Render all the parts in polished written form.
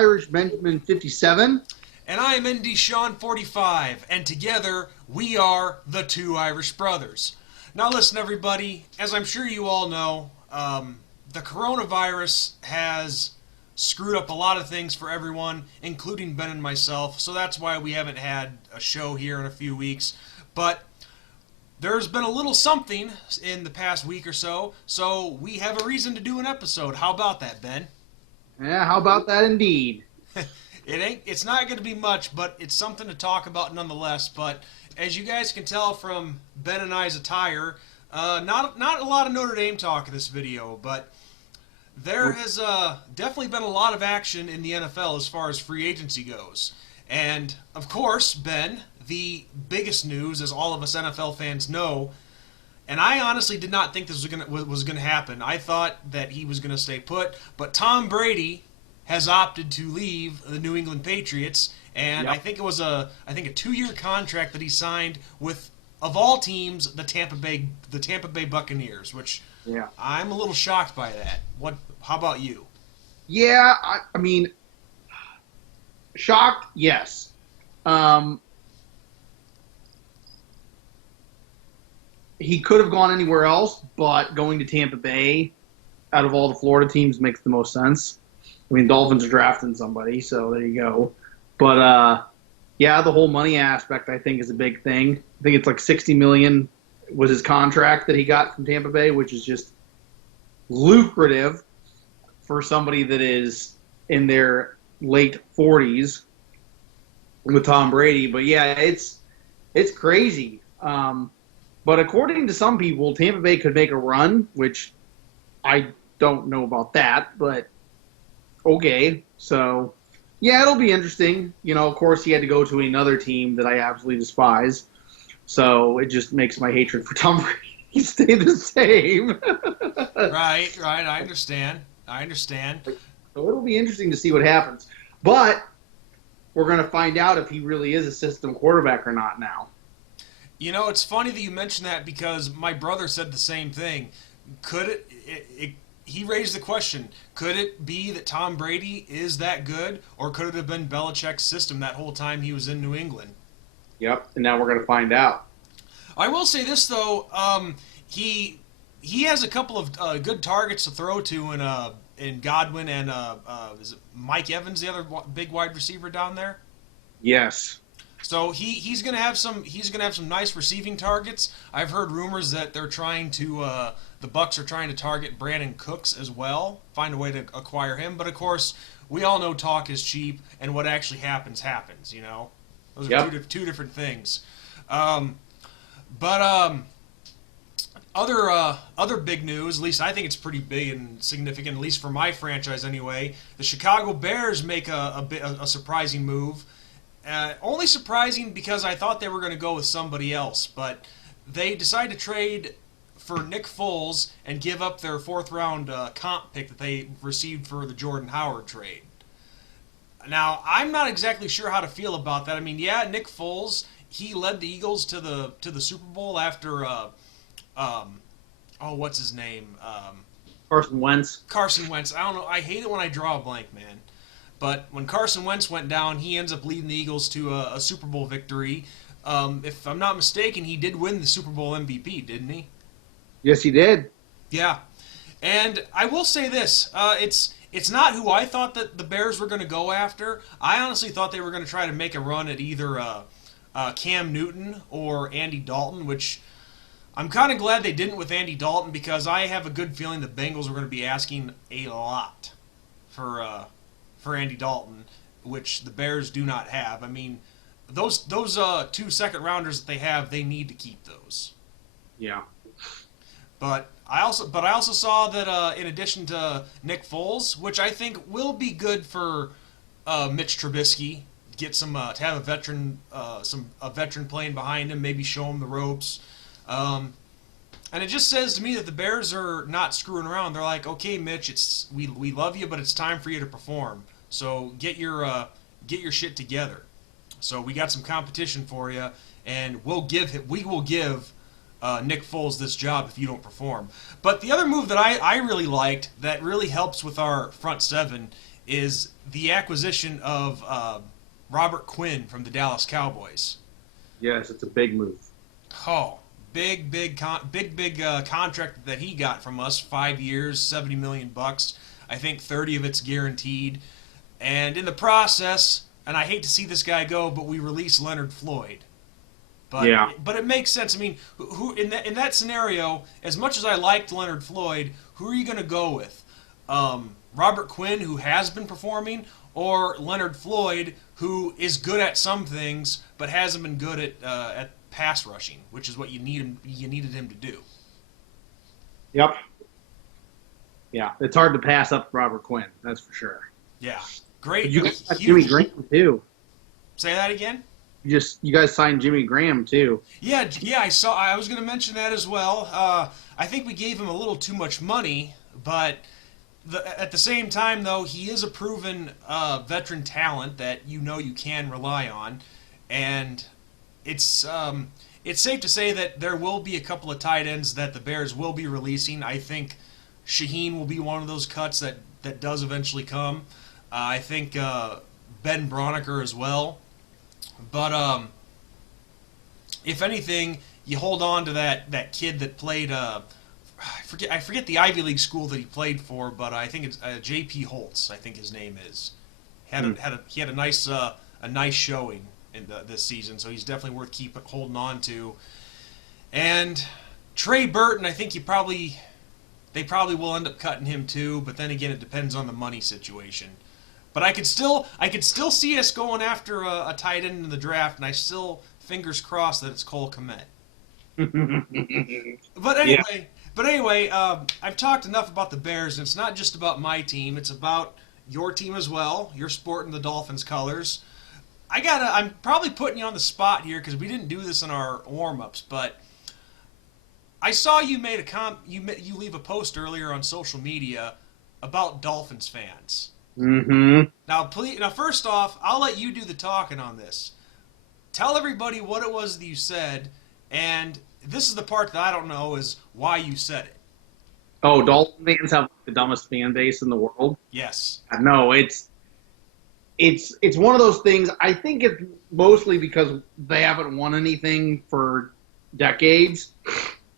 Irish Benjamin 57. And I am ND Sean 45, and together we are the Two Irish Brothers. Now listen everybody, as I'm sure you all know, the coronavirus has screwed up a lot of things for everyone, including Ben and myself, so that's why we haven't had a show here in a few weeks. But there's been a little something in the past week or so, so we have a reason to do an episode. How about that, Ben? Yeah, how about that indeed? It's not going to be much, but it's something to talk about nonetheless. But as you guys can tell from Ben and I's attire, not a lot of Notre Dame talk in this video, but there has definitely been a lot of action in the NFL as far as free agency goes. And of course, Ben, the biggest news, as all of us NFL fans know, and I honestly did not think this was gonna happen. I thought that he was gonna stay put, but Tom Brady has opted to leave the New England Patriots, and Yep. I think it was a 2-year contract that he signed with, of all teams, the Tampa Bay Buccaneers, which Yeah. I'm a little shocked by that. How about you? Yeah, I mean, shocked, yes. He could have gone anywhere else, but going to Tampa Bay out of all the Florida teams makes the most sense. I mean, Dolphins are drafting somebody, so there you go. But yeah, the whole money aspect I think is a big thing. I think it's like $60 million was his contract that he got from Tampa Bay, which is just lucrative for somebody that is in their late 40s with Tom Brady. But yeah, it's crazy. But according to some people, Tampa Bay could make a run, which I don't know about that, but okay. So, yeah, it'll be interesting. You know, of course, he had to go to another team that I absolutely despise. So it just makes my hatred for Tom Brady stay the same. Right. I understand. So it'll be interesting to see what happens. But we're going to find out if he really is a system quarterback or not now. You know, it's funny that you mentioned that because my brother said the same thing. Could he raised the question, could it be that Tom Brady is that good, or could it have been Belichick's system that whole time he was in New England? Yep, and now we're going to find out. I will say this, though. He has a couple of good targets to throw to in Godwin and is it Mike Evans, the other big wide receiver down there? Yes. So he's gonna have some nice receiving targets. I've heard rumors that they're trying to the Bucks are trying to target Brandon Cooks as well, find a way to acquire him. But of course, we all know talk is cheap, and what actually happens. You know, those are two different things. Other big news, at least I think it's pretty big and significant, at least for my franchise anyway. The Chicago Bears make a surprising move. Only surprising because I thought they were going to go with somebody else, but they decided to trade for Nick Foles and give up their 4th round comp pick that they received for the Jordan Howard trade. Now, I'm not exactly sure how to feel about that. I mean, yeah, Nick Foles, he led the Eagles to the Super Bowl after what's his name? Carson Wentz. Carson Wentz. I don't know. I hate it when I draw a blank, man. But when Carson Wentz went down, he ends up leading the Eagles to a Super Bowl victory. If I'm not mistaken, he did win the Super Bowl MVP, didn't he? Yes, he did. Yeah. And I will say this. It's not who I thought that the Bears were going to go after. I honestly thought they were going to try to make a run at either Cam Newton or Andy Dalton, which I'm kind of glad they didn't with Andy Dalton because I have a good feeling the Bengals were going to be asking a lot for Andy Dalton, which the Bears do not have. I mean, those 2 second rounders that they have, they need to keep those. Yeah. But I also saw that in addition to Nick Foles, which I think will be good for Mitch Trubisky, get some to have a veteran playing behind him, maybe show him the ropes. And it just says to me that the Bears are not screwing around. They're like, okay, Mitch, we love you, but it's time for you to perform. So get your shit together. So we got some competition for you, and we will give Nick Foles this job if you don't perform. But the other move that I really liked that really helps with our front seven is the acquisition of Robert Quinn from the Dallas Cowboys. Yes, it's a big move. Oh, big contract that he got from us. 5 years, $70 million. I think 30 of it's guaranteed. And in the process, and I hate to see this guy go, but we release Leonard Floyd. But Yeah. but it makes sense. I mean, who in that scenario, as much as I liked Leonard Floyd, who are you going to go with? Robert Quinn, who has been performing, or Leonard Floyd, who is good at some things but hasn't been good at pass rushing, which is what you needed him to do. Yep. Yeah, it's hard to pass up Robert Quinn. That's for sure. Yeah, great. You guys got Huge. Jimmy Graham too. Say that again. You guys signed Jimmy Graham too. Yeah. I saw. I was going to mention that as well. I think we gave him a little too much money, but at the same time, though, he is a proven veteran talent that you can rely on, and it's safe to say that there will be a couple of tight ends that the Bears will be releasing. I think Shaheen will be one of those cuts that does eventually come. I think Ben Broniker as well. But if anything, you hold on to that kid that played. I forget the Ivy League school that he played for, but I think it's J.P. Holtz. I think his name is. He had a nice showing in this season, so he's definitely worth holding on to. And Trey Burton, I think they probably will end up cutting him too, but then again, it depends on the money situation. But I could still see us going after a tight end in the draft, and I still fingers crossed that it's Cole Kmet. But anyway, I've talked enough about the Bears, and it's not just about my team; it's about your team as well. You're sporting the Dolphins colors. I'm probably putting you on the spot here because we didn't do this in our warm-ups, but I saw you made you leave a post earlier on social media about Dolphins fans. Mm-hmm. Now, first off, I'll let you do the talking on this. Tell everybody what it was that you said, and this is the part that I don't know is why you said it. Oh, Dolphin fans have the dumbest fan base in the world. Yes. No, it's one of those things. I think it's mostly because they haven't won anything for decades.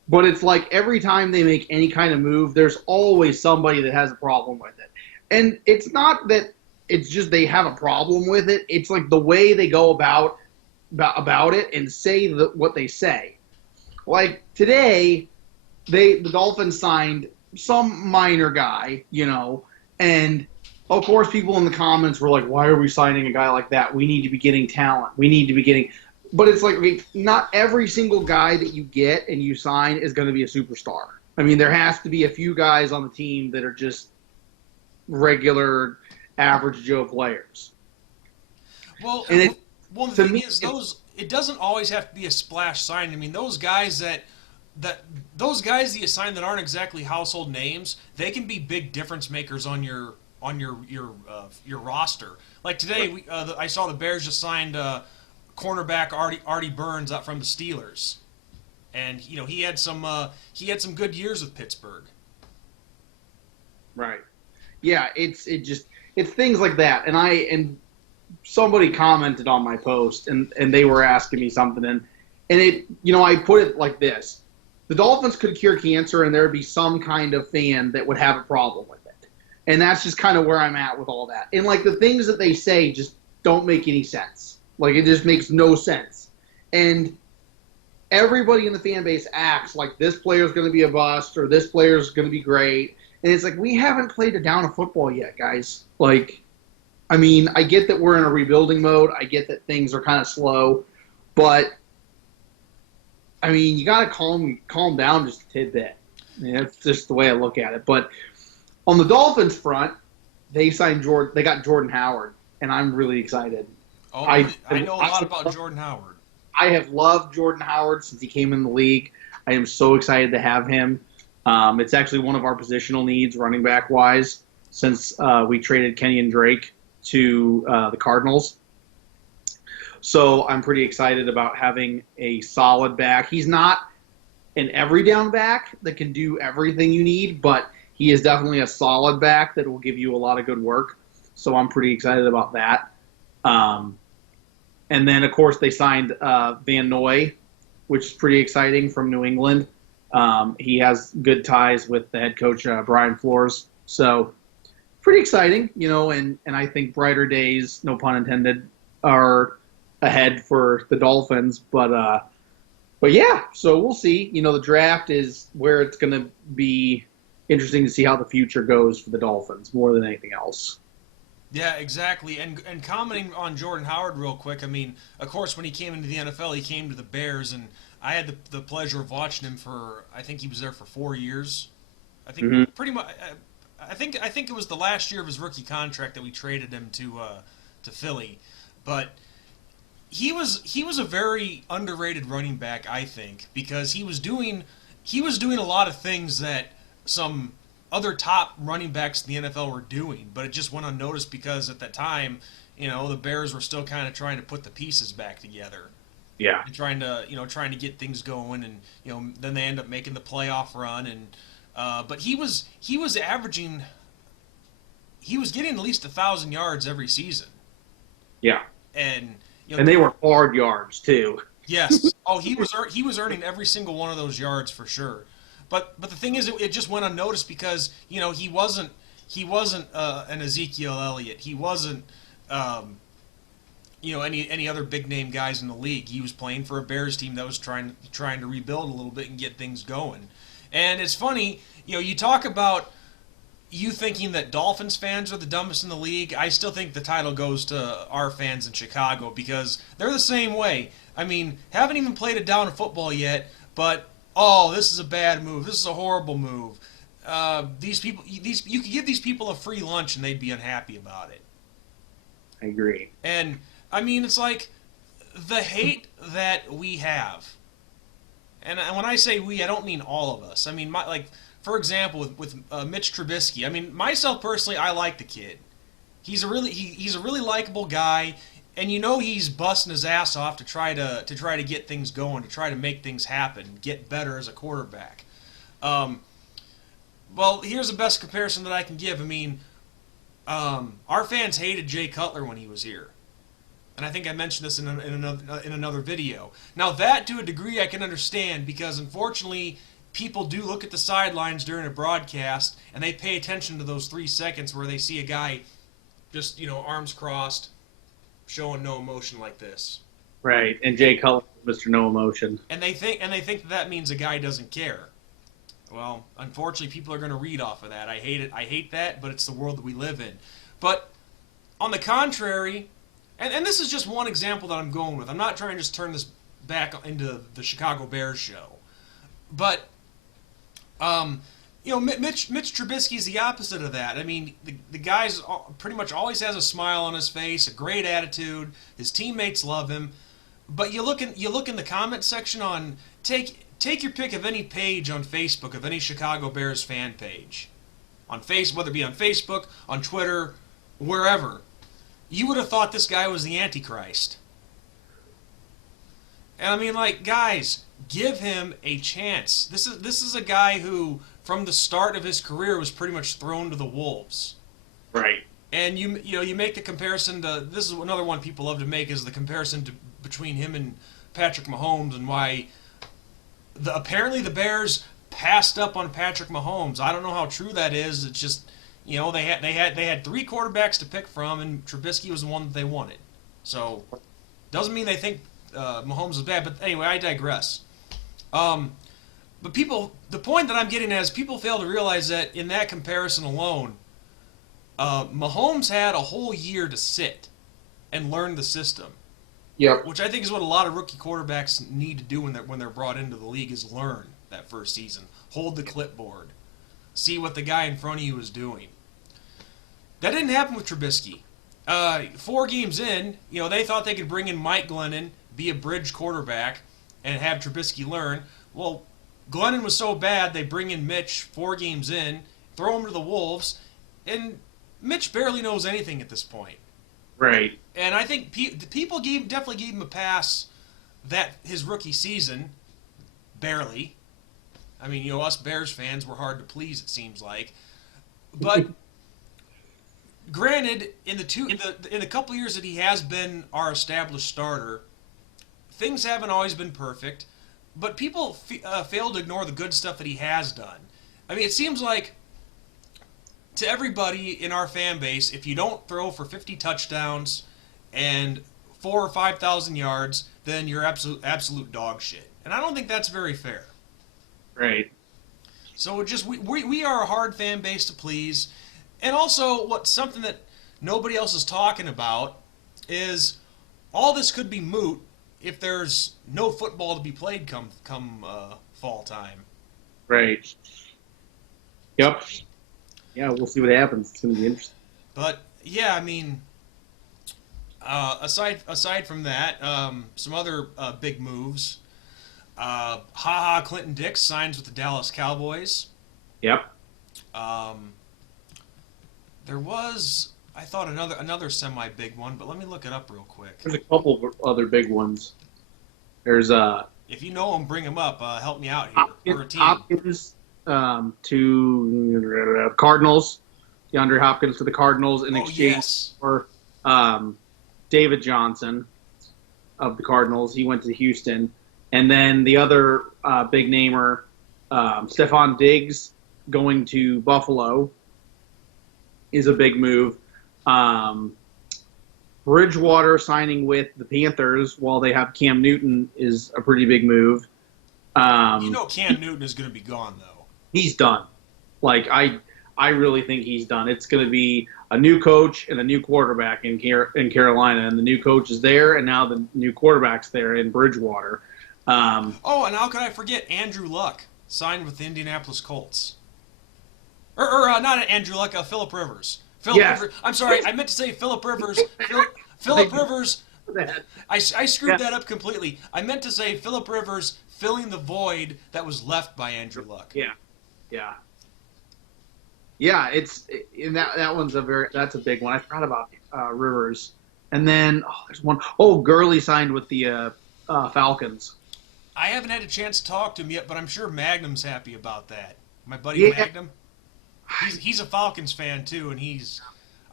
But it's like every time they make any kind of move, there's always somebody that has a problem with it. And it's not that it's just they have a problem with it. It's like the way they go about it and say what they say. Like today, the Dolphins signed some minor guy, and of course people in the comments were like, why are we signing a guy like that? We need to be getting talent. But it's like not every single guy that you get and you sign is going to be a superstar. I mean, there has to be a few guys on the team that are just regular, average Joe players. Well, And the thing is, it doesn't always have to be a splash sign. I mean, those guys that you sign that aren't exactly household names, they can be big difference makers on your roster. Like today, I saw the Bears just signed cornerback Artie Burns up from the Steelers, and he had some good years with Pittsburgh. Right. Yeah, it's things like that. And somebody commented on my post and they were asking me something and I put it like this. The Dolphins could cure cancer and there'd be some kind of fan that would have a problem with it. And that's just kind of where I'm at with all that. And like the things that they say just don't make any sense. Like it just makes no sense. And everybody in the fan base acts like this player's going to be a bust or this player's going to be great. And it's like, we haven't played a down of football yet, guys. Like, I mean, I get that we're in a rebuilding mode. I get that things are kind of slow. But, I mean, you got to calm down just a tidbit. I mean, that's just the way I look at it. But on the Dolphins front, they got Jordan Howard, and I'm really excited. Oh, I know a lot about Jordan Howard. I have loved Jordan Howard since he came in the league. I am so excited to have him. It's actually one of our positional needs, running back wise, since we traded Kenyon Drake to the Cardinals. So I'm pretty excited about having a solid back. He's not an every down back that can do everything you need, but he is definitely a solid back that will give you a lot of good work. so I'm pretty excited about that. And then, of course, they signed Van Noy, which is pretty exciting, from New England. He has good ties with the head coach, Brian Flores. So pretty exciting, and I think brighter days, no pun intended, are ahead for the Dolphins. But yeah, so we'll see. The draft is where it's going to be interesting to see how the future goes for the Dolphins more than anything else. Yeah, exactly. And commenting on Jordan Howard real quick, I mean, of course, when he came into the NFL, he came to the Bears, and I had the pleasure of watching him for, I think he was there for 4 years. I think pretty much. I think it was the last year of his rookie contract that we traded him to Philly, but he was a very underrated running back, I think, because he was doing a lot of things that some other top running backs in the NFL were doing, but it just went unnoticed because at that time, the Bears were still kind of trying to put the pieces back together. Yeah. And trying to get things going, and then they end up making the playoff run, and but he was averaging, he was getting at least 1,000 yards every season. Yeah. And and they were hard yards too. Yes. Oh, he was earning every single one of those yards for sure. But the thing is, it just went unnoticed because he wasn't an Ezekiel Elliott. He wasn't any other big name guys in the league. He was playing for a Bears team that was trying to rebuild a little bit and get things going. And it's funny, you talk about you thinking that Dolphins fans are the dumbest in the league. I still think the title goes to our fans in Chicago because they're the same way. I mean, haven't even played a down of football yet, but this is a bad move. This is a horrible move. You could give these people a free lunch and they'd be unhappy about it. I agree. And I mean, it's like the hate that we have. And when I say we, I don't mean all of us. I mean, for example, with Mitch Trubisky. I mean, myself personally, I like the kid. He's a really likable guy, and he's busting his ass off to try to get things going, to try to make things happen, get better as a quarterback. Well, here's the best comparison that I can give. I mean, our fans hated Jay Cutler when he was here. And I think I mentioned this in another video. Now, that, to a degree, I can understand because, unfortunately, people do look at the sidelines during a broadcast, and they pay attention to those 3 seconds where they see a guy just, arms crossed, showing no emotion like this. Right, and Jay Cutler, Mr. No Emotion. And they think that means a guy doesn't care. Well, unfortunately, people are going to read off of that. I hate it. I hate that, but it's the world that we live in. But on the contrary, and this is just one example that I'm going with. I'm not trying to just turn this back into the Chicago Bears show. But, Mitch Trubisky is the opposite of that. I mean, the guy's pretty much always has a smile on his face, a great attitude. His teammates love him. But you look in the comment section on take your pick of any page on Facebook of any Chicago Bears fan page, whether it be on Facebook, on Twitter, wherever. You would have thought this guy was the Antichrist. And I mean, guys, give him a chance. This is a guy who, from the start of his career, was pretty much thrown to the wolves. Right. And you make the comparison to, this is another one people love to make, is the comparison between him and Patrick Mahomes and why apparently the Bears passed up on Patrick Mahomes. I don't know how true that is. It's just, they had 3 quarterbacks to pick from, and Trubisky was the one that they wanted. So doesn't mean they think Mahomes is bad, but anyway, I digress. But the point that I'm getting at is people fail to realize that in that comparison alone, Mahomes had a whole year to sit and learn the system. Yep. Which I think is what a lot of rookie quarterbacks need to do when they're brought into the league, is learn that first season. Hold the clipboard. See what the guy in front of you is doing. That didn't happen with Trubisky. 4 games in, they thought they could bring in Mike Glennon, be a bridge quarterback, and have Trubisky learn. Well, Glennon was so bad, they bring in Mitch 4 games in, throw him to the Wolves, and Mitch barely knows anything at this point. Right. And I think people definitely gave him a pass that his rookie season, barely. I mean, us Bears fans were hard to please, it seems like. But granted, in the couple years that he has been our established starter, things haven't always been perfect, but people fail to ignore the good stuff that he has done. I mean, it seems like to everybody in our fan base, if you don't throw for 50 touchdowns and 4 or 5 thousand yards, then you're absolute dog shit. And I don't think that's very fair. Right. So just we are a hard fan base to please, and also what something that nobody else is talking about is all this could be moot if there's no football to be played come fall time. Right. Yep. Yeah, we'll see what happens. It's going to be interesting. But yeah, I mean, aside from that, some other big moves. Clinton Dix signs with the Dallas Cowboys. Yep. There was, I thought, another semi big one, but let me look it up real quick. There's a couple of other big ones. There's If you know them, bring them up. Help me out here. We're a team. Hopkins to Cardinals. DeAndre Hopkins to the Cardinals in exchange for David Johnson of the Cardinals. He went to Houston. And then the other big namer, Stephon Diggs, going to Buffalo is a big move. Bridgewater signing with the Panthers while they have Cam Newton is a pretty big move. Cam Newton is going to be gone, though. He's done. Like, I really think he's done. It's going to be a new coach and a new quarterback in Carolina, and the new coach is there, and now the new quarterback's there in Bridgewater. And how could I forget Andrew Luck signed with the Indianapolis Colts? Or not Andrew Luck, Philip Rivers. Rivers. I'm sorry, I meant to say Philip Rivers. Philip Rivers. I screwed that up completely. I meant to say Philip Rivers filling the void that was left by Andrew Luck. Yeah. That one's that's a big one. I forgot about Rivers, and then there's one. Gurley signed with the Falcons. I haven't had a chance to talk to him yet, but I'm sure Magnum's happy about that. My buddy Magnum, he's a Falcons fan too, and he's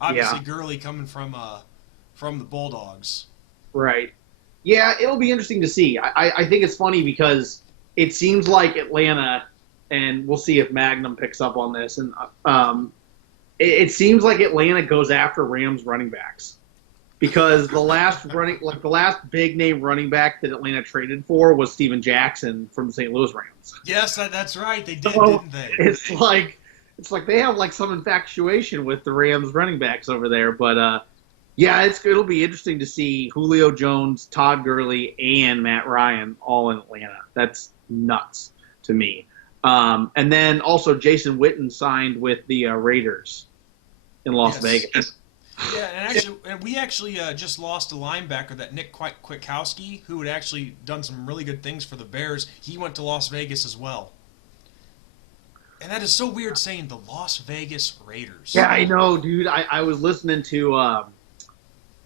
obviously Gurley coming from the Bulldogs. Right. Yeah, it'll be interesting to see. I think it's funny because it seems like Atlanta, and we'll see if Magnum picks up on this, and it seems like Atlanta goes after Rams running backs. Because the last big name running back that Atlanta traded for was Steven Jackson from the St. Louis Rams. Yes, that's right. They did, didn't they? It's like they have like some infatuation with the Rams running backs over there. But it'll be interesting to see Julio Jones, Todd Gurley, and Matt Ryan all in Atlanta. That's nuts to me. And then also Jason Witten signed with the Raiders in Las Vegas. Yeah, and we actually just lost a linebacker, that Nick Kwiatkowski, who had actually done some really good things for the Bears. He went to Las Vegas as well. And that is so weird saying the Las Vegas Raiders. Yeah, I know, dude. I was listening to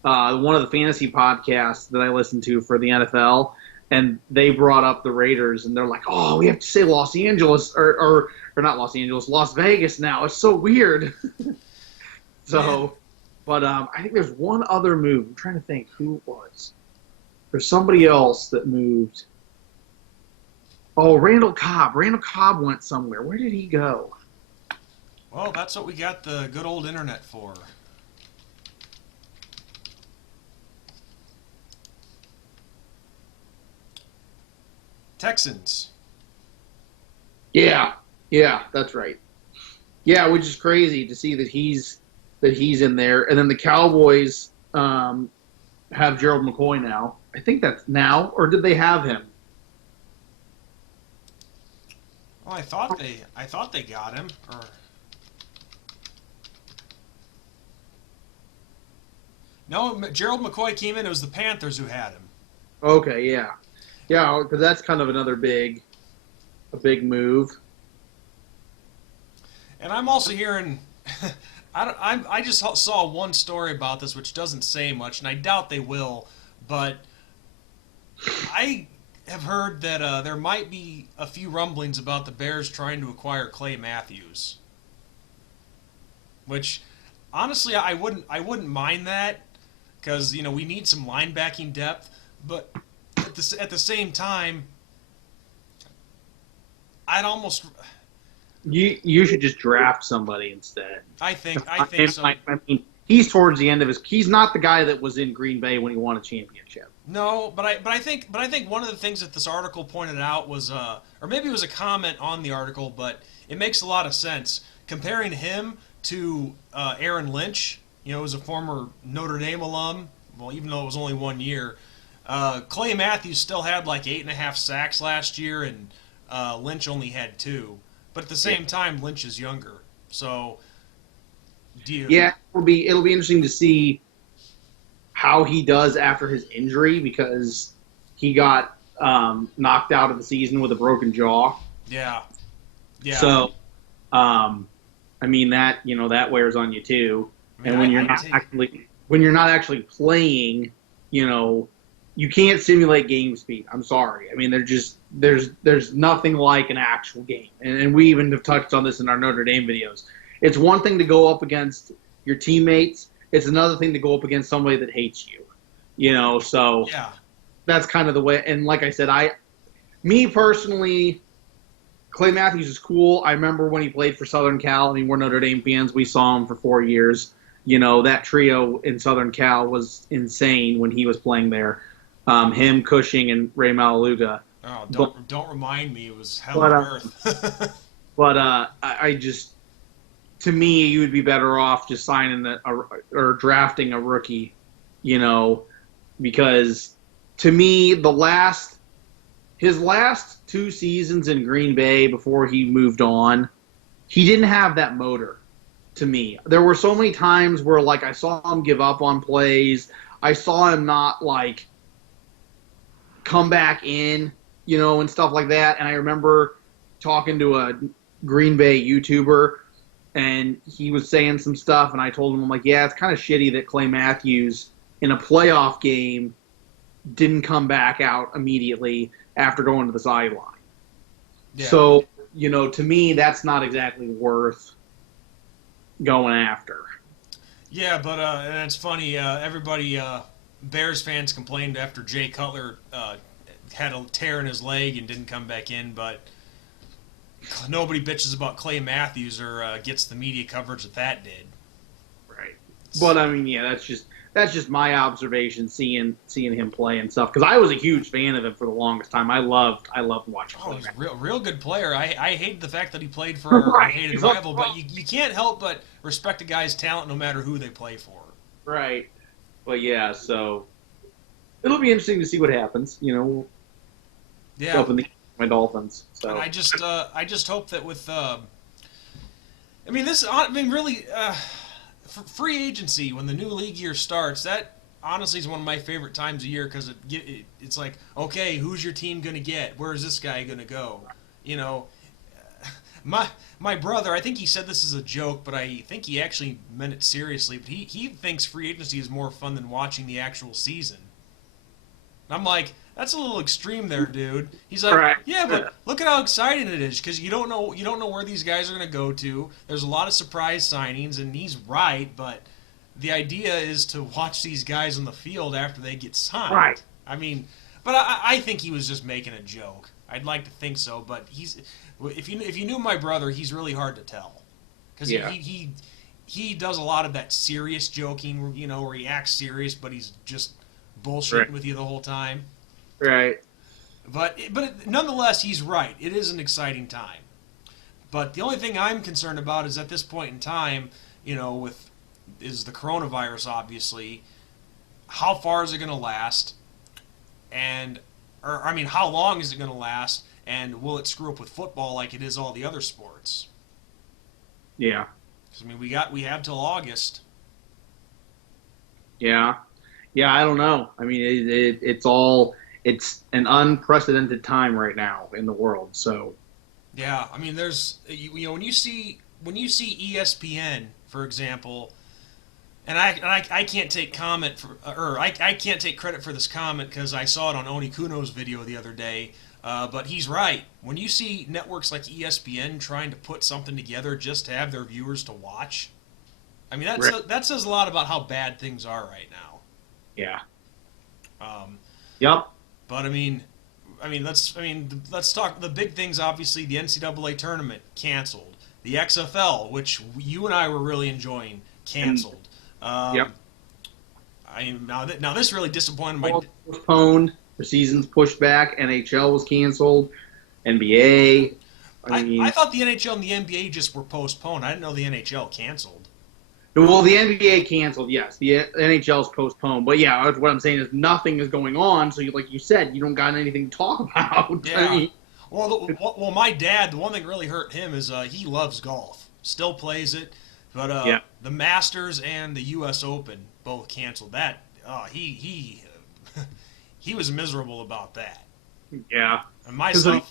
one of the fantasy podcasts that I listened to for the NFL, and they brought up the Raiders, and they're like, "Oh, we have to say Los Angeles or not Los Angeles, Las Vegas now. It's so weird." But I think there's one other move. I'm trying to think who it was. There's somebody else that moved. Oh, Randall Cobb. Randall Cobb went somewhere. Where did he go? Well, that's what we got the good old internet for. Texans. Yeah, that's right. Yeah, which is crazy to see that he's in there. And then the Cowboys have Gerald McCoy now. I think that's now, or did they have him? Well, I thought they got him. No, Gerald McCoy came in. It was the Panthers who had him. Okay, yeah, because that's kind of a big move. And I'm also hearing. I just saw one story about this, which doesn't say much, and I doubt they will. But I have heard that there might be a few rumblings about the Bears trying to acquire Clay Matthews, which honestly, I wouldn't mind that because we need some linebacking depth, but at the same time, I'd almost You should just draft somebody instead. I think so. I mean, he's towards the end of his. He's not the guy that was in Green Bay when he won a championship. No, but I think one of the things that this article pointed out was or maybe it was a comment on the article, but it makes a lot of sense comparing him to Aaron Lynch. Who's a former Notre Dame alum. Well, even though it was only 1 year, Clay Matthews still had like 8.5 sacks last year, and Lynch only had 2. But at the same time, Lynch is younger. So, do you? Yeah, it'll be interesting to see how he does after his injury because he got knocked out of the season with a broken jaw. Yeah. Yeah. So, I mean that wears on you too. I mean, And when you're not actually playing, you can't simulate game speed. I'm sorry. I mean, there's nothing like an actual game. And we even have touched on this in our Notre Dame videos. It's one thing to go up against your teammates. It's another thing to go up against somebody that hates you. So Yeah. that's kind of the way. And like I said, me personally, Clay Matthews is cool. I remember when he played for Southern Cal. I mean, we're Notre Dame fans. We saw him for 4 years. That trio in Southern Cal was insane when he was playing there. Him, Cushing, and Ray Malaluga. Oh, don't remind me. It was hell on earth. But I just, to me, you would be better off just signing or drafting a rookie, because to me, his last 2 seasons in Green Bay before he moved on, he didn't have that motor. To me, there were so many times where I saw him give up on plays. I saw him not come back in, and stuff like that. And I remember talking to a Green Bay YouTuber, and he was saying some stuff, and I told him, I'm like, yeah, it's kind of shitty that Clay Matthews in a playoff game didn't come back out immediately after going to the sideline. Yeah. So, to me, that's not exactly worth going after. Yeah, but and it's funny. Everybody, Bears fans complained after Jay Cutler had a tear in his leg and didn't come back in, but nobody bitches about Clay Matthews or gets the media coverage that did. Right. But I mean, yeah, that's just my observation seeing him play and stuff. Because I was a huge fan of him for the longest time. I loved watching Oh, him. he's a real good player. I hated the fact that he played for our hated rival, but you can't help but respect a guy's talent no matter who they play for. Right. But yeah, so it'll be interesting to see what happens. Yeah. Up in my Dolphins. So And I just hope that with really free agency when the new league year starts, that honestly is one of my favorite times of year because it's like, okay, who's your team gonna get? Where is this guy gonna go? My brother, I think he said this as a joke, but I think he actually meant it seriously. But he thinks free agency is more fun than watching the actual season. And I'm like, that's a little extreme there, dude. He's like, Right. yeah, but look at how exciting it is because you don't know where these guys are going to go to. There's a lot of surprise signings, and he's right. But the idea is to watch these guys on the field after they get signed. Right. I mean, but I think he was just making a joke. I'd like to think so, but if you knew my brother, he's really hard to tell because Yeah. he does a lot of that serious joking, where he acts serious, but he's just bullshitting Right. with you the whole time. Right. But nonetheless, he's right. It is an exciting time. But the only thing I'm concerned about is at this point in time, is the coronavirus, obviously. How far is it going to last? How long is it going to last? And will it screw up with football like it is all the other sports? Yeah. 'Cause, we have till August. Yeah. Yeah. I don't know. I mean, it's an unprecedented time right now in the world. So. Yeah, I mean, there's when you see ESPN, for example, and I can't take comment for or I can't take credit for this comment because I saw it on Oni Kuno's video the other day. But he's right. When you see networks like ESPN trying to put something together just to have their viewers to watch, I mean, that says a lot about how bad things are right now. Yeah. Um, Yep. but let's talk the big things. Obviously, the NCAA tournament canceled. The XFL, which you and I were really enjoying, And canceled. yep. Now this really disappointed my. Postponed. The season's pushed back. NHL was canceled. NBA. I thought the NHL and the NBA just were postponed. I didn't know the NHL canceled. Well, the NBA canceled, yes. The NHL's postponed. But yeah, what I'm saying is nothing is going on. So, like you said, you don't got anything to talk about. Yeah. I mean, Well, my dad, the one thing that really hurt him is he loves golf. Still plays it. But yeah. the Masters and the U.S. Open both canceled. That he was miserable about that. Yeah. And Vote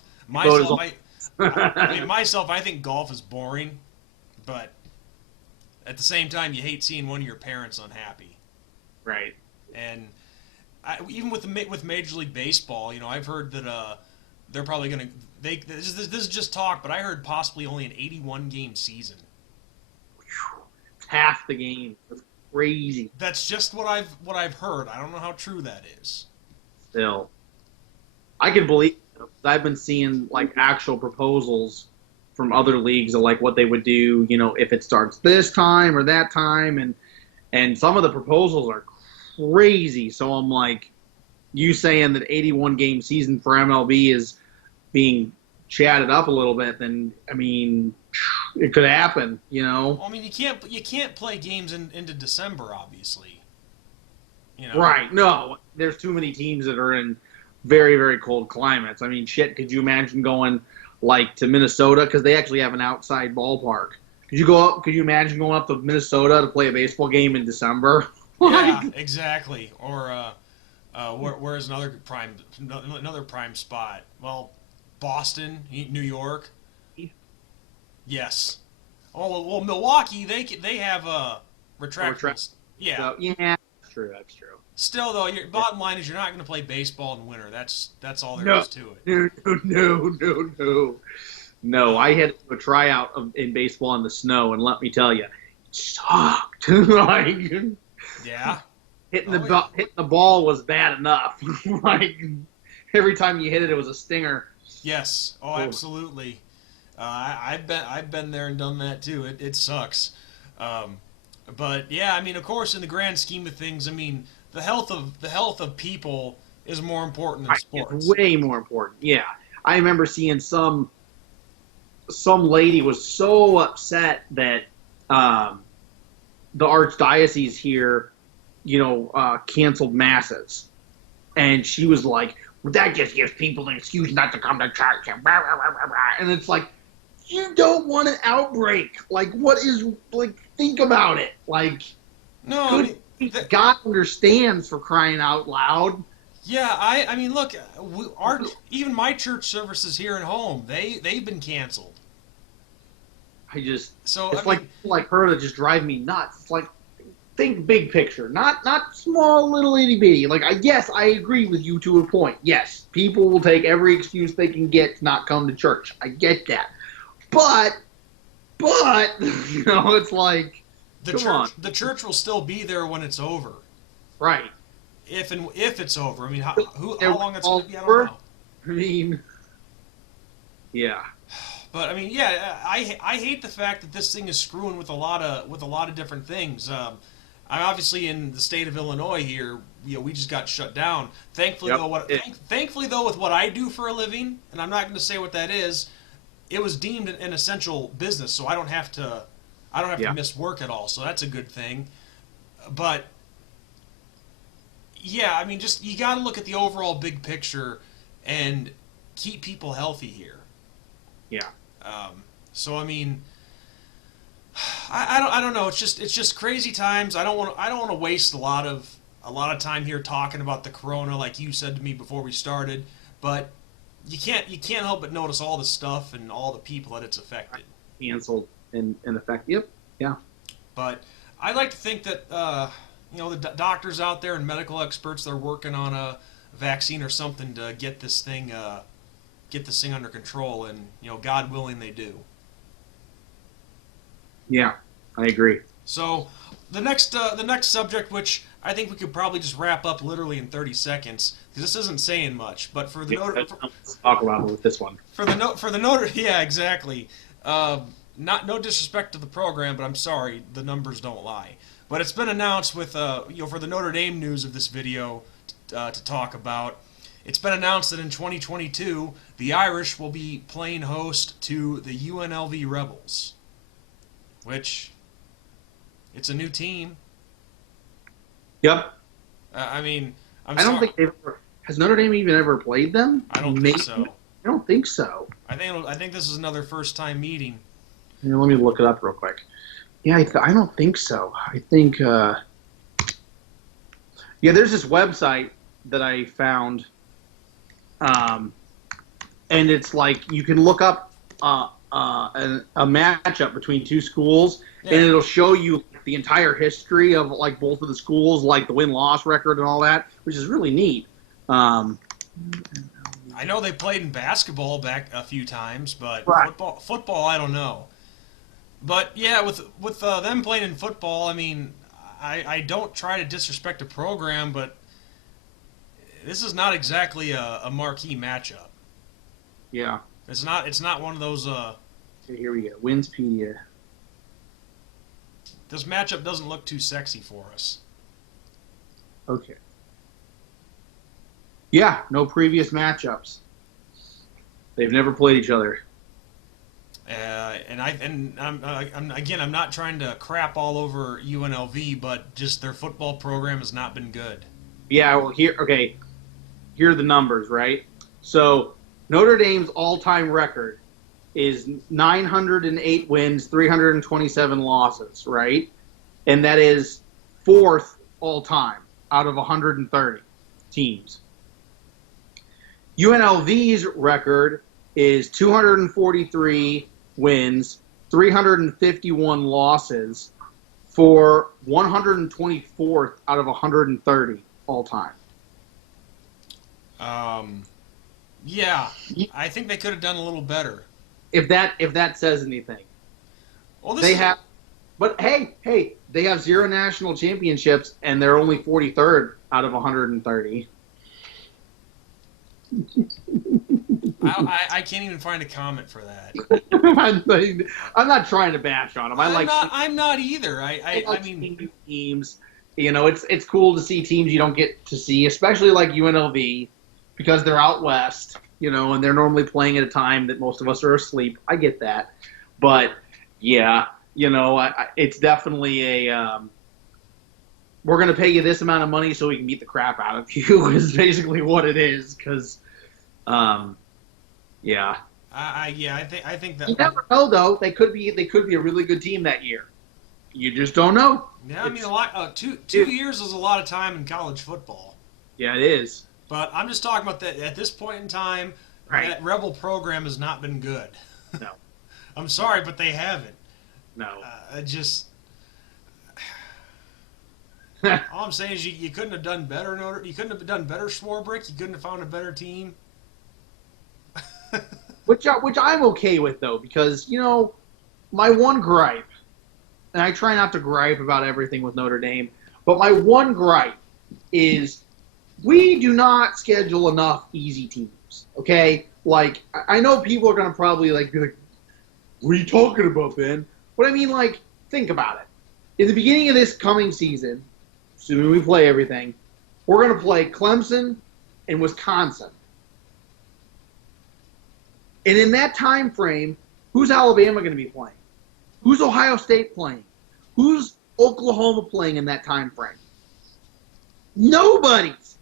myself, I think golf is boring, but at the same time, you hate seeing one of your parents unhappy. Right. And even with Major League Baseball, I've heard that they're probably going to this is just talk, but I heard possibly only an 81 game season. Half the game. That's crazy. That's just what I've heard. I don't know how true that is. Still, I can believe it. I've been seeing like actual proposals from other leagues of like what they would do, if it starts this time or that time, and some of the proposals are crazy. So I'm like, you saying that 81 game season for MLB is being chatted up a little bit, then I mean, it could happen, Well, I mean, you can't play games into December, obviously. Right? No, there's too many teams that are in very, very cold climates. I mean, shit. Could you imagine going like to Minnesota, because they actually have an outside ballpark? Could you imagine going up to Minnesota to play a baseball game in December? Yeah, exactly. Or where's another prime spot? Well, Boston, New York. Yes. Oh well, Milwaukee. They have retractables. Yeah. So, yeah, that's true. That's true. Still, though, your bottom line is you're not going to play baseball in winter. That's all there is to it. No. I had a tryout in baseball in the snow, and let me tell you, it sucked. Like, yeah. Hitting the ball was bad enough. Like, every time you hit it, it was a stinger. Yes. Oh, absolutely. I've been there and done that too. It sucks. But yeah, I mean, of course, in the grand scheme of things, I mean, the health of people is more important than sports. It's way more important. Yeah, I remember seeing some lady was so upset that the archdiocese here, canceled masses, and she was like, well, that just gives people an excuse not to come to church, and it's like, you don't want an outbreak. Like, think about it. Like, no, God understands, for crying out loud. Yeah, I mean, look, even my church services here at home, they've been canceled. It's like her that just drive me nuts. It's like, think big picture, not small little itty bitty. Like, yes, I agree with you to a point. Yes, people will take every excuse they can get to not come to church. I get that, but it's like the church will still be there when it's over. Right. If it's over. I mean, how long it's going to be, I don't know. I mean, yeah. But I mean, yeah, I hate the fact that this thing is screwing with a lot of different things. I'm obviously in the state of Illinois here. We just got shut down. Thankfully, though, with what I do for a living, and I'm not going to say what that is, it was deemed an essential business, so I don't have to miss work at all. So that's a good thing. But yeah, I mean, just you got to look at the overall big picture and keep people healthy here. Yeah. So I mean, I don't know. It's just crazy times. I don't want to waste a lot of time here talking about the corona, like you said to me before we started. But you can't help but notice all the stuff and all the people that it's affected. Canceled in effect. Yep. Yeah. But I like to think that the doctors out there and medical experts, they're working on a vaccine or something to get this thing under control, and God willing, they do. Yeah, I agree. So the next subject, which I think we could probably just wrap up literally in 30 seconds, because this isn't saying much. But for the Yeah, Notre let's talk about it with this one. for the Notre yeah, exactly. Not no disrespect to the program, but I'm sorry, the numbers don't lie. But it's been announced with for the Notre Dame news of this video to talk about. It's been announced that in 2022 the Irish will be playing host to the UNLV Rebels, which it's a new team. Yep. I mean, I don't think they've ever. Has Notre Dame even ever played them? I don't Maybe. think so. I don't think so. I think this is another first time meeting. Here, let me look it up real quick. Yeah, I don't think so. I think. Yeah, there's this website that I found, and it's like you can look up a matchup between two schools, Yeah. and it'll show you the entire history of like both of the schools, like the win-loss record and all that, which is really neat. I know they played in basketball back a few times, but Right. football, I don't know. But yeah, with them playing in football, I mean, I don't try to disrespect a program, but this is not exactly a marquee matchup. Yeah. It's not one of those. Okay, here we go. Winspedia. This matchup doesn't look too sexy for us. Okay. Yeah, no previous matchups. They've never played each other. I'm not trying to crap all over UNLV, but just their football program has not been good. Yeah, well, here are the numbers, right? So Notre Dame's all-time record is 908 wins, 327 losses, right? And that is fourth all-time out of 130 teams. UNLV's record is 243 wins, 351 losses for 124th out of 130 all-time. Yeah, I think they could have done a little better. If that says anything. Well, They have, but hey, they have 0 national championships and they're only 43rd out of 130. I can't even find a comment for that. I'm not trying to bash on them. I'm not either. I mean, seeing teams. You know, it's cool to see teams you don't get to see, especially like UNLV, because they're out west. You know, and they're normally playing at a time that most of us are asleep. I get that, but yeah, you know, it's definitely a. We're going to pay you this amount of money so we can beat the crap out of you is basically what it is. Because, yeah. I think that You never know, though. They could be a really good team that year. You just don't know. Yeah, I mean, a lot. 2 years is a lot of time in college football. Yeah, it is. But I'm just talking about that at this point in time. Right. That Rebel program has not been good. No. I'm sorry, but they haven't. No. All I'm saying is you couldn't have done better. You couldn't have done better, Swarbrick. You couldn't have found a better team. Which I'm okay with, though, because, you know, my one gripe, and I try not to gripe about everything with Notre Dame, but my one gripe is we do not schedule enough easy teams, okay? Like, I know people are going to probably, like, be like, what are you talking about, Ben? But I mean, like, think about it. In the beginning of this coming season, assuming we play everything, we're going to play Clemson and Wisconsin. And in that time frame, who's Alabama going to be playing? Who's Ohio State playing? Who's Oklahoma playing in that time frame? Nobody's.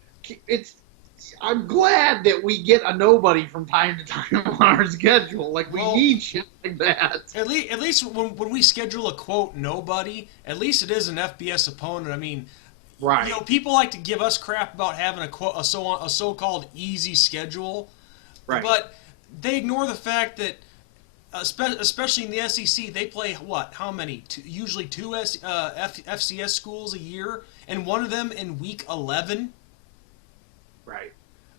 I'm glad that we get a nobody from time to time on our schedule. Like, we need shit like that. At least when we schedule a quote nobody, at least it is an FBS opponent. I mean, right. You know, people like to give us crap about having a so-called easy schedule, Right. But they ignore the fact that, especially in the SEC, they play what? How many? Usually two FCS schools a year, and one of them in week 11. Right.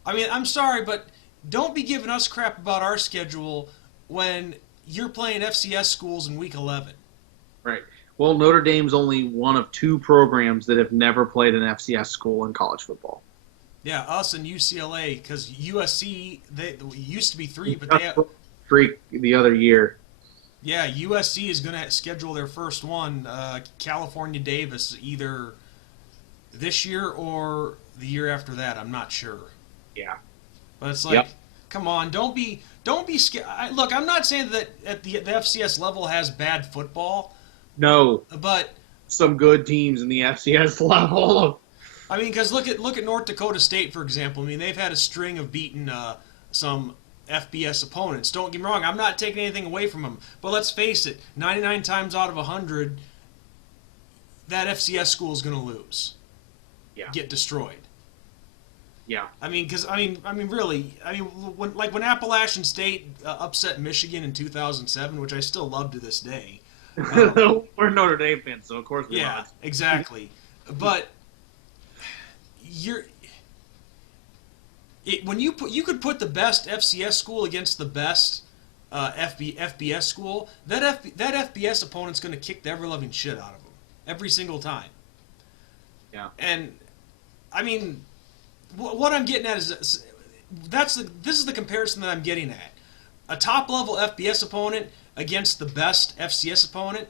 I mean, I'm sorry, but don't be giving us crap about our schedule when you're playing FCS schools in week 11. Right. Well, Notre Dame's only one of 2 programs that have never played an FCS school in college football. Yeah, us and UCLA, because USC they used to be 3, but Just freak the other year. yeah, USC is going to schedule their first one, California Davis, either this year or the year after that. I'm not sure. Yeah. But it's like, Yep. come on, don't be scared. Look, I'm not saying that at the FCS level has bad football, No, but some good teams in the FCS level. I mean, because look at North Dakota State, for example. I mean, they've had a string of beating some FBS opponents. Don't get me wrong, I'm not taking anything away from them, but let's face it, 99 times out of 100, that FCS school is going to lose, Yeah. get destroyed. Yeah. I mean, really, when Appalachian State upset Michigan in 2007, which I still love to this day. We're Notre Dame fans, so of course we Yeah, are. exactly. But when you could put the best FCS school against the best FBS school, that FBS opponent's going to kick the ever loving shit out of them every single time. Yeah. And I mean, what I'm getting at is this is the comparison that I'm getting at. A top level FBS opponent against the best FCS opponent,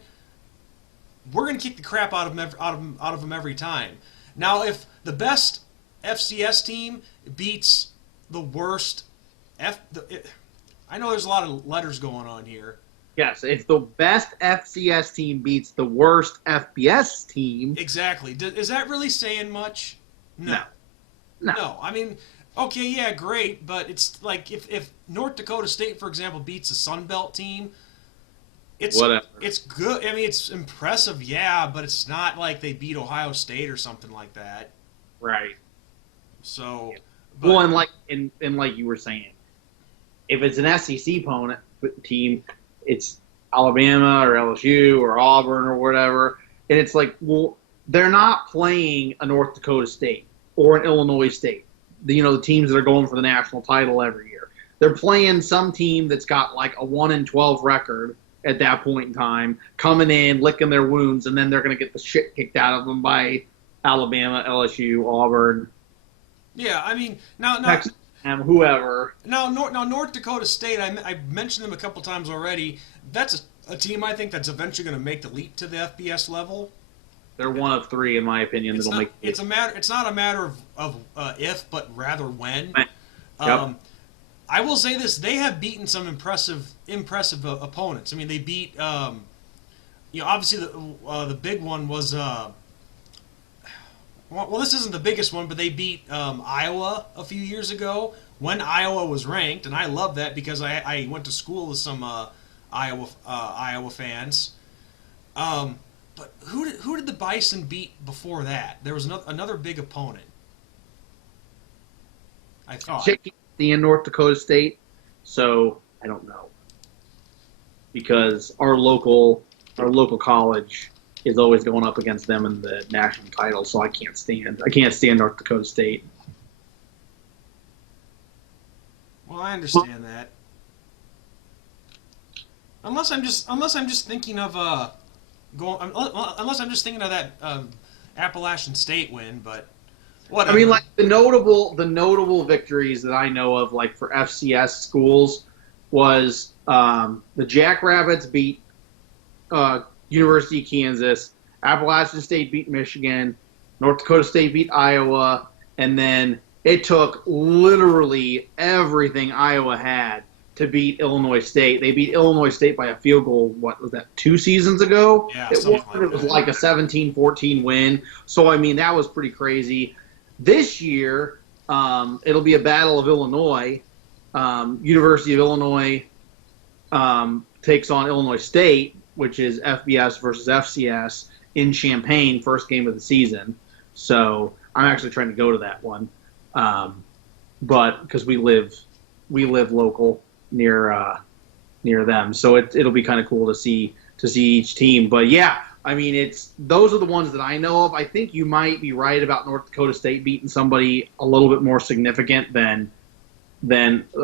we're going to kick the crap out of them every time. Now, if the best FCS team beats the worst I know there's a lot of letters going on here. Yes, if the best FCS team beats the worst FBS team. Exactly. Is that really saying much? No. No. I mean, okay, yeah, great, but it's like if North Dakota State, for example, beats a Sun Belt team, it's Whatever. It's good. I mean, it's impressive, yeah, but it's not like they beat Ohio State or something like that. Right. So, Well, and like you were saying, if it's an SEC opponent team, it's Alabama or LSU or Auburn or whatever, and it's like, well, they're not playing a North Dakota State or an Illinois State. The teams that are going for the national title every year. They're playing some team that's got like a 1-12 record at that point in time, coming in, licking their wounds, and then they're going to get the shit kicked out of them by Alabama, LSU, Auburn, yeah, I mean, now Texas, whoever. North Dakota State, I mentioned them a couple times already. That's a team I think that's eventually going to make the leap to the FBS level. They're one of 3, in my opinion, that'll make. It's not a matter of if, but rather when. Yep. I will say this: they have beaten some impressive opponents. I mean, they beat. Obviously the big one was. Well, this isn't the biggest one, but they beat Iowa a few years ago when Iowa was ranked, and I love that because I went to school with some Iowa fans. But who did the Bison beat before that? There was another big opponent. I thought. In North Dakota State, so I don't know because our local college is always going up against them in the national title, so I can't stand North Dakota State. Well, I understand that. Unless I'm just thinking of unless I'm just thinking of that Appalachian State win, but whatever. I mean, like the notable victories that I know of, like for FCS schools, was the Jackrabbits beat University of Kansas, Appalachian State beat Michigan, North Dakota State beat Iowa, and then it took literally everything Iowa had to beat Illinois State. They beat Illinois State by a field goal, what was that, 2 seasons ago? Yeah, It was like a 17-14 win. So, I mean, that was pretty crazy. This year, it'll be a battle of Illinois. University of Illinois takes on Illinois State, which is FBS versus FCS in Champaign, first game of the season. So I'm actually trying to go to that one, but because we live local near them, so it'll be kind of cool to see each team. But yeah, I mean, those are the ones that I know of. I think you might be right about North Dakota State beating somebody a little bit more significant than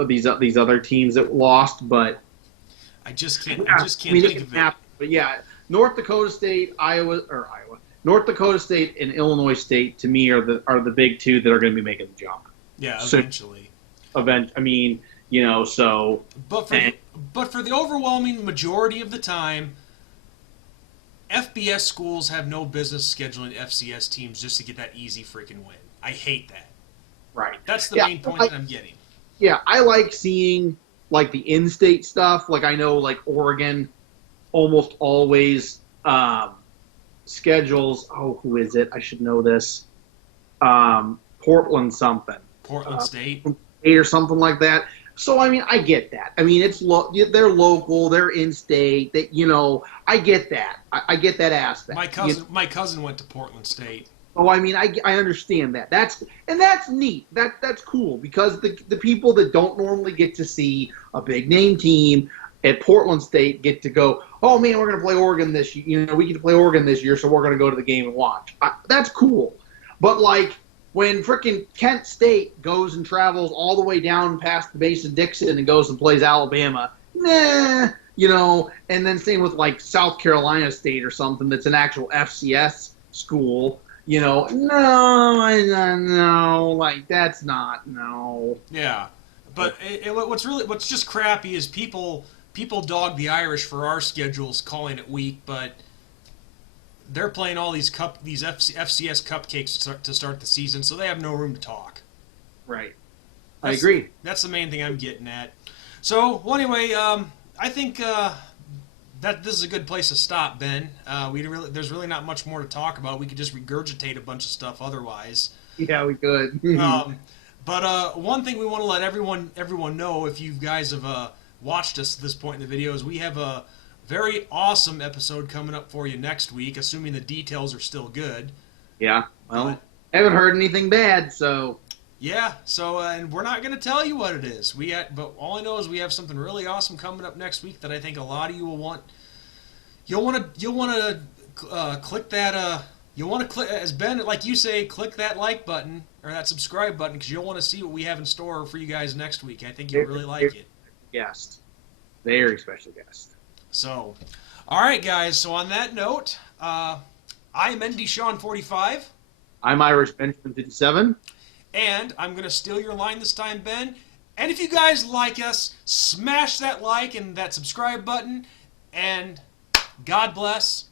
these other teams that lost, but I just can't I mean, think of it. but yeah, North Dakota State, North Dakota State and Illinois State to me are the big two that are going to be making the jump. Yeah, So, eventually. I mean, so. But for the overwhelming majority of the time, FBS schools have no business scheduling FCS teams just to get that easy freaking win. I hate that. Right. That's the main point that I'm getting. Yeah, I like seeing like the in-state stuff. Like I know like Oregon almost always schedules. Oh, who is it? I should know this. Portland something. Portland State. Or something like that. So I mean, I get that. I mean, they're local, they're in-state. That I get that. I get that aspect. My cousin went to Portland State. Oh, I mean, I understand that. That's neat. That's cool because the people that don't normally get to see a big name team at Portland State get to go. Oh man, we're gonna play Oregon this year. We get to play Oregon this year, so we're gonna go to the game and watch. That's cool. But like when frickin' Kent State goes and travels all the way down past the Mason-Dixon and goes and plays Alabama, nah, And then same with like South Carolina State or something that's an actual FCS school. No, like that's not, no. Yeah, but what's just crappy is people dog the Irish for our schedules, calling it weak, but they're playing all these FCS cupcakes to start the season, so they have no room to talk. Right. I agree. That's the main thing I'm getting at. So, well, anyway, I think that this is a good place to stop, Ben. There's really not much more to talk about. We could just regurgitate a bunch of stuff otherwise. Yeah, we could. But one thing we want to let everyone know, if you guys have watched us at this point in the video, is we have a very awesome episode coming up for you next week, assuming the details are still good. Yeah, well, I haven't heard anything bad, so... Yeah, so and we're not going to tell you what it is. But all I know is we have something really awesome coming up next week that I think a lot of you will want. You'll want to click that. You'll want to click, as Ben, like you say, click that like button or that subscribe button because you'll want to see what we have in store for you guys next week. I think you'll really like it. Very special guest. So, all right, guys. So on that note, I am ND Sean 45. I'm Irish Benjamin 57. And I'm going to steal your line this time, Ben. And if you guys like us, smash that like and that subscribe button. And God bless.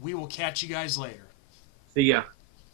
We will catch you guys later. See ya.